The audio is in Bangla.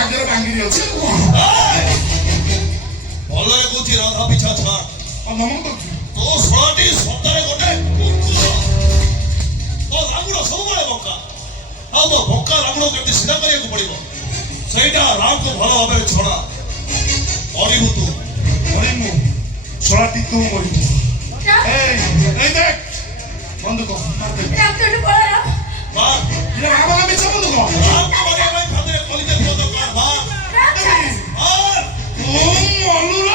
ଭାଗ୍ୟରେ ଭାଙ୍ଗିରି ଅଛି ଭଲରେ କହୁଛି ରାଧା ପିଛା ଛାଡ଼ ନମନ କରୁଛୁ ତୋ ଶଳାଟି ସତରେ ଗୋଟେ ତୋ ଲାଗୁଣ ସବୁବେଳେ ବଙ୍କା ଆଉ ତୋ ବଙ୍କା ଲାଗୁଣ କେମିତି ସିଧା କରିବାକୁ ପଡିବ ସେଇଟା ରାମକୁ ଭଲ ଭାବରେ ଛଡ଼ା ମରିବୁ ତୁ ମରିମୁ ଶଳାଟି ତୁ ମରିବୁ এই দেখ বন্ধুক আমার মিছা বন্ধুক রামকে মারিয়া ভাই খাদের কলিতে দরকার মা অনুরা